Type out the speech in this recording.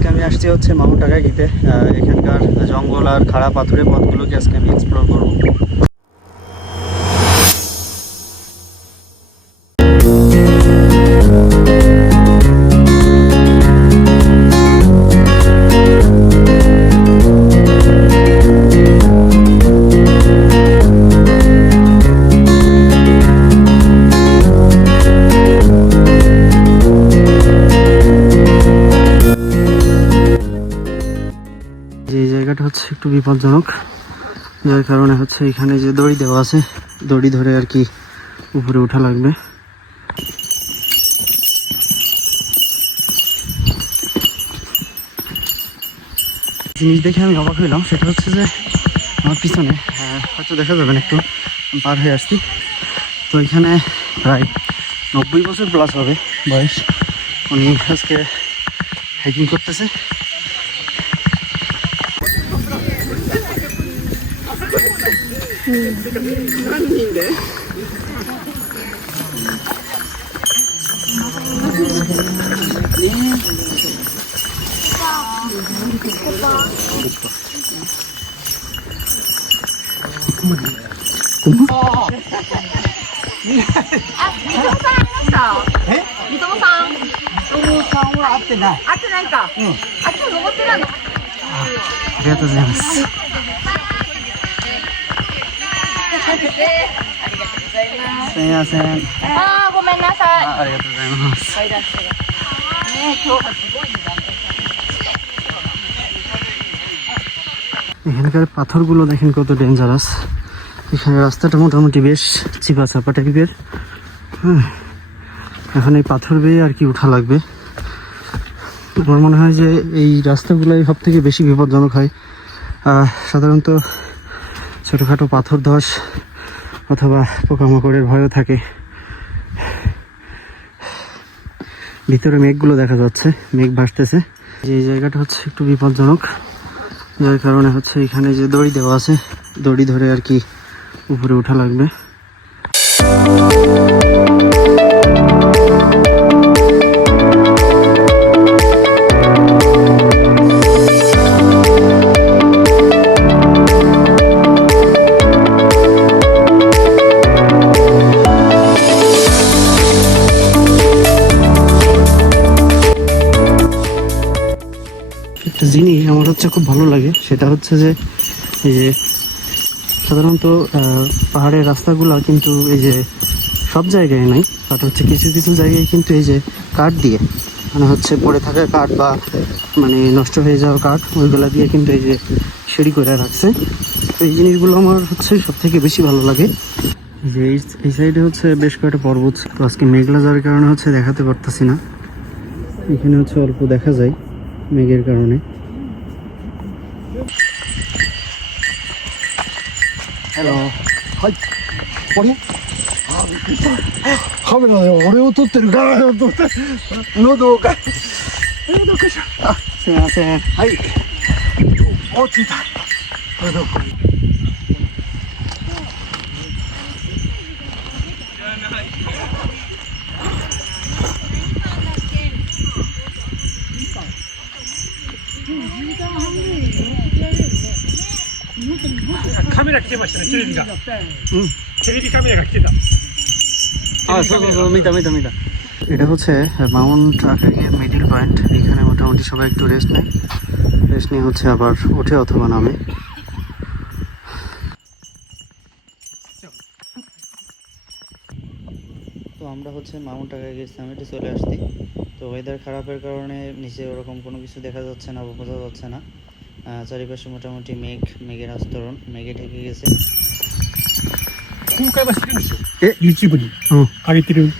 আজকে আমি আসছি হচ্ছে মাউন্ট আগাগিতে। এখানকার জঙ্গল আর খাড়া পাথুরে পথগুলোকে আজকে আমি এক্সপ্লোর করব। এই জায়গাটা হচ্ছে একটু বিপজ্জনক, যার কারণে হচ্ছে এখানে যে দড়ি দেওয়া আছে, দড়ি ধরে আর কি উপরে ওঠা লাগবে। জিনিস দেখে আমি অবাক হইলাম, সেটা হচ্ছে যে আমার পিছনে হয়তো দেখা যাবে না, একটু পার হয়ে আসছি তো এখানে প্রায় 90 বছর প্লাস হবে বয়স, উনি আজকে হাইকিং করতেছে। এখানকার পাথরগুলো দেখেন কত ডেঞ্জারাস। এখানে রাস্তাটা মোটামুটি বেশ চিপা চাপা টাইপের। এখন এই পাথর বেয়ে আর কি উঠা লাগবে। আমার মনে হয় যে এই রাস্তাগুলোই সব থেকে বেশি বিপজ্জনক হয়। সাধারণত ছোটোখাটো পাথর ধস অথবা পোকামাকড়ের ভয়ও থাকে। ভিতরে মেঘগুলো দেখা যাচ্ছে, মেঘ ভাসতেছে। এই জায়গাটা হচ্ছে একটু বিপজ্জনক, যার কারণে হচ্ছে এখানে যে দড়ি দেওয়া আছে, দড়ি ধরে আর কি উপরে ওঠা লাগবে। একটা জিনিস আমার হচ্ছে খুব ভালো লাগে, সেটা হচ্ছে যে এই যে সাধারণত পাহাড়ের রাস্তাগুলো কিন্তু এই যে সব জায়গায় নাই, বাট হচ্ছে কিছু কিছু জায়গায় কিন্তু এই যে কাঠ দিয়ে, মানে হচ্ছে পড়ে থাকা কাঠ বা মানে নষ্ট হয়ে যাওয়া কাঠ, ওইগুলা দিয়ে কিন্তু এই যে সিঁড়ি করে রাখছে। তো এই জিনিসগুলো আমার হচ্ছে সব থেকে বেশি ভালো লাগে। যে এই সাইডে হচ্ছে বেশ কয়েকটা পর্বত, তো আজকে মেঘলা যাওয়ার কারণে হচ্ছে দেখাতে পারতেছি না। এখানে হচ্ছে অল্প দেখা যায় মেঘের কারণে। হ্যালো,はい。終わり？カメラで俺を撮ってるからよと思って喉がどうかしら。あ、すいません。はい。お、着いた。これどこ？カメラ来てましたね、テレビが。テレビカメラが来てた。そう見た。এটা হচ্ছে মাউন্ট আকাগির মিডল পয়েন্ট। এখানে মোটামুটি সবাই একটু রেস্ট নিয়ে হচ্ছে আবার ওঠে অথবা নামে। তো আমরা হচ্ছে মাউন্ট আকাগির সামিটে চলে আসছি। তো ওয়েদার খারাপের কারণে নিচে ওরকম কোনো কিছু দেখা যাচ্ছে না বা বোঝা যাচ্ছে না। চারিপাশে মোটামুটি মেঘের আস্তরণ, মেঘে ঢেকে গেছে।公開はしてるんですよ。YouTubeに上げてる